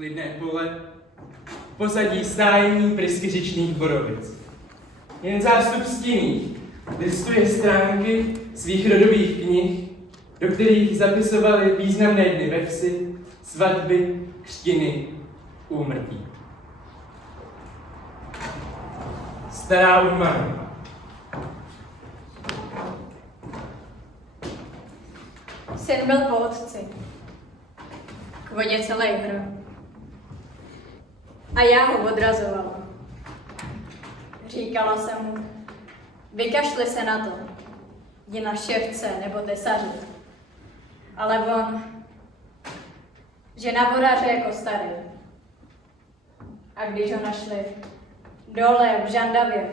klidné pole, pozadí stájení pryskyřičných borovic. Jen zástup stinných listuje stránky svých rodových knih, do kterých zapisovali významné dny ve vsi, svatby, křtiny, úmrtí. Stará Urmana. Syn byl po otci. K vodě celý hrob. A já ho odrazovala. Říkala jsem mu, vykašli se na to, jdi na ševce nebo tesaře. Ale on, že na vodaře jako starý. A když ho našli dole v Žandavě,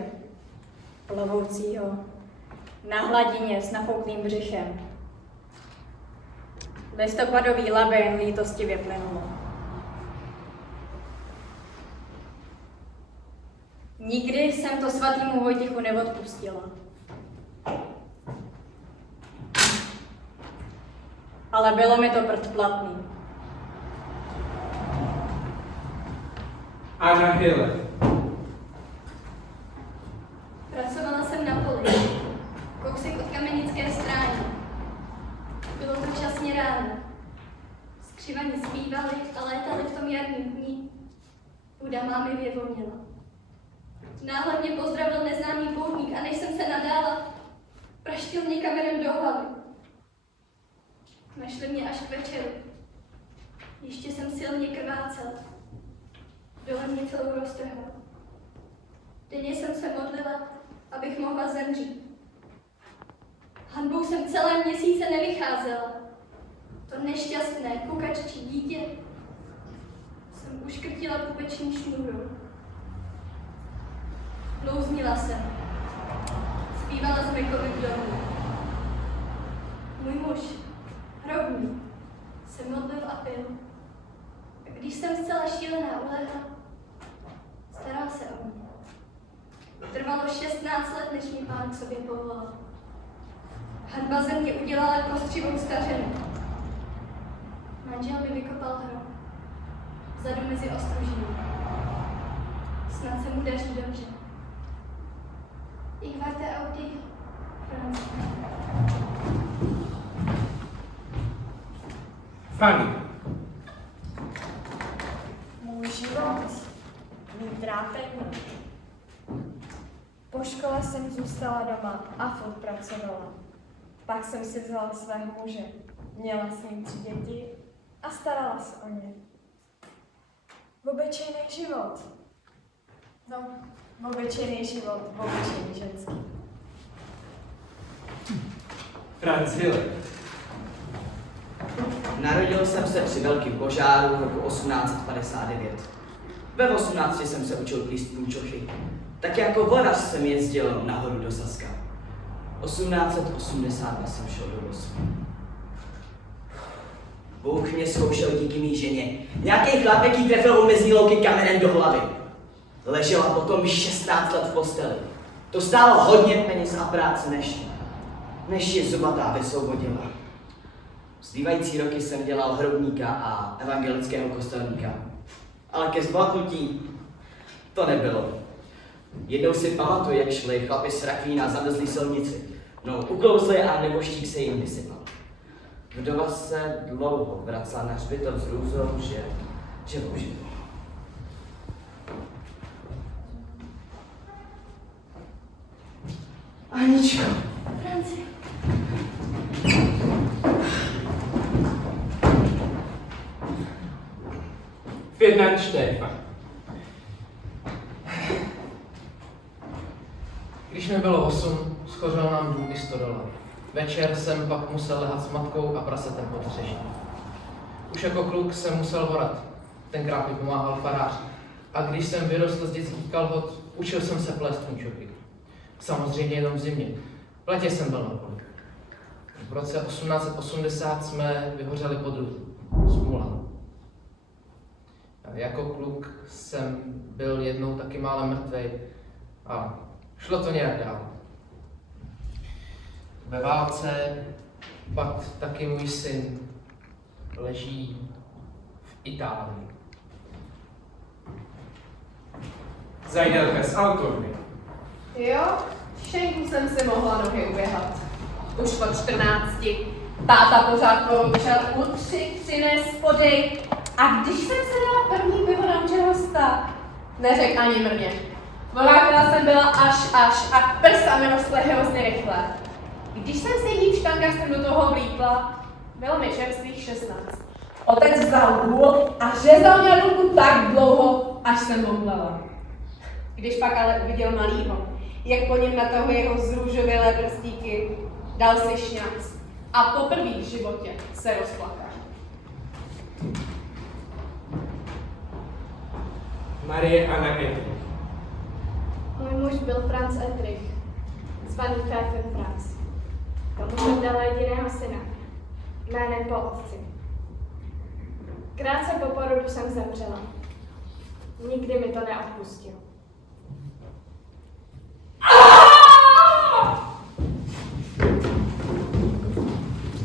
plovoucího na hladině s nafouklým břichem, listopadový labén lítosti vyplynulo. Nikdy jsem to svatýmu Vojtěchu neodpustila. Ale bylo mi to platný. Anna Hille. Pracovala jsem na poli, kousek od Kamenické stráně. Bylo to časně ráno. Skřivani zpívali a létali v tom jarním dní. Voda mámy vyvonila. Náhle mě pozdravil neznámý poutník a než jsem se nadála, praštil mě kamenem do hlavy. Našli mě až k večeru. Ještě jsem silně krvácela. Dole mě celou roztrhla. Denně jsem se modlila, abych mohla zemřít. Hanbou jsem celé měsíce nevycházela. To nešťastné kukaččí dítě jsem uškrtila pupeční šňůrou. Blouznila jsem. Zpívala z Mekovy v domu. Můj muž, hrobný, se modlil a pil. A když jsem zcela šílená ulehla, staral se o mě. Trvalo 16 let, než mě Pán k sobě povolal. Hanba ze mě udělala kostřivou stařenu. Manžel mi vykopal hrob. Vzadu mezi ostružiny. Snad se mu daří dobře. Ich warte auf dich, Franz. Fanny. Můj život, mý trápení. Po škole jsem zůstala doma a furt pracovala. Pak jsem si vzala svého muže, měla s ním 3 děti a starala se o ně. Obyčejný život. No, obyčejný život, obyčejný ženský. Franz Hille. Narodil jsem se při velkém požáru roku 1859. Ve 18 jsem se učil plíst půjčochy. Tak jako vorař jsem jezdil nahoru do Saska. 1882 jsem šel do vozu. Bůh mě zkoušel díky mý ženě. Nějaký chlapek jí trefil mezi louky kamenem do hlavy. Ležela potom 16 let v posteli. To stálo hodně peněz a práce, než ji zubatá vysvobodila. Zbývající roky jsem dělal hrobníka a evangelického kostelníka. Ale ke zbohatnutí to nebylo. Jednou si pamatuju, jak šli chlapi z Rakvína zamrzlí silnici. No, uklouzli a neboštík se jim vysypal. Vdova se dlouho vracela na hřbitov s hrůzou, že boží. Aničko. Franci. Ferdinand Štéfan. Když mi bylo 8, schořel nám dům i stodola. Večer jsem pak musel lehat s matkou a prasetem pod střešní. Už jako kluk jsem musel vorat. Tenkrát mi pomáhal farář. A když jsem vyrostl z dětských kalhot, učil jsem se plést punčoky. Samozřejmě jenom v zimě. V létě jsem byl na poli. V roce 1880 jsme vyhořeli podruhé. Smůla. Jako kluk jsem byl jednou taky málem mrtvej a šlo to nějak dál. Ve válce pak taky můj syn leží v Itálii. Zajdelka z Altovny. Jo, šenku jsem si mohla nohy uběhat. Už od 14. Táta pořád poučal, utři, přines, podej. A když jsem se dala první pivo, naučila hosta. Neřek ani mrně. Volákala jsem byla až a prsa mi rostly hrozně rychle. Když jsem se jedním štangastem do toho vlítla, bylo mi čerstvých 16. Otec vzal hůl a řezal mě ruku tak dlouho, až jsem omdlela. Když pak ale viděl malýho, jak po něm natahuje jeho zrůžovělé prstíky, dal si šňac a poprvé v životě se rozplakal. Marie Anna Edrich. Můj muž byl Franz Edrich, zvaný Pfeffen Franz. Tomu jsem dala jediného syna, jménem po otci. Krátce po porodu jsem zemřela. Nikdy mi to neodpustil.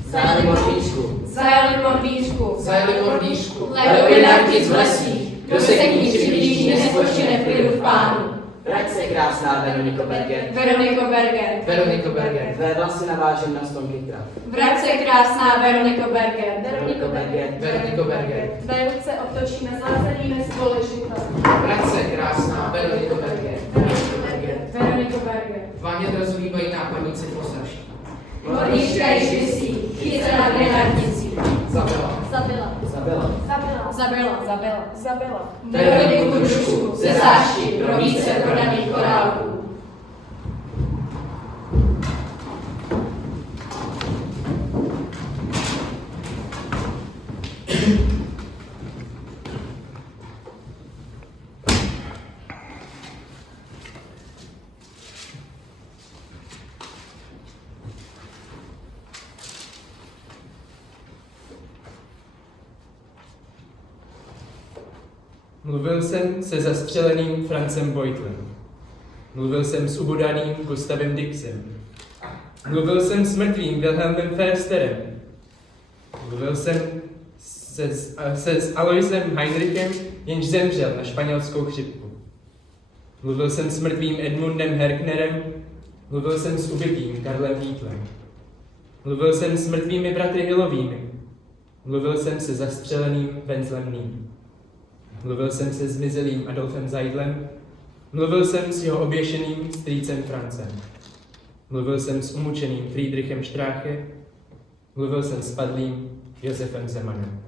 Zajeli mordíčku. Zajeli mordíčku, Zajeli mordíšku. ledovi nartic v lesích, kdo se k ní přiblíží, nespočine v klidu v pánu. Vrať se krásná Veroniko Berger. Veroniko Berger. Veroniko Berger. Tvé vlasy navážem na stonky trav. Vrať se krásná Veroniko Berger. Veroniko Berger. Veroniko Berger. Tvé ruce obtočíme zlázenými společiteli. Vrať se krásná Veroniko Berger. Veroniko Berger. Veroniko Berger. Vám mě drazí líbají nápadníci posraští. Mordíška již visí, chytrá dvě narticí. Zabila. Zabila. Zabila. Zabila. Zabila. Zabila. Zabila. Veroniku Krušku ze záští pro více prodaných korálků. Mluvil jsem se zastřeleným Francem Beutlem. Mluvil jsem s ubodaným Gustavem Dixem. Mluvil jsem s mrtvým Wilhelmem Försterem. Mluvil jsem se s Aloisem Heinrichem, jenž zemřel na španělskou chřipku. Mluvil jsem s mrtvým Edmundem Herknerem. Mluvil jsem s ubitým Karlem Hýtlem. Mluvil jsem s mrtvými bratry Hillovými. Mluvil jsem se zastřeleným Wenzlem Ním. Mluvil jsem se zmizelým Adolfem Zajdlem. Mluvil jsem s jeho oběšeným strýcem Francem. Mluvil jsem s umučeným Friedrichem Stráche. Mluvil jsem s padlým Josefem Zemanem.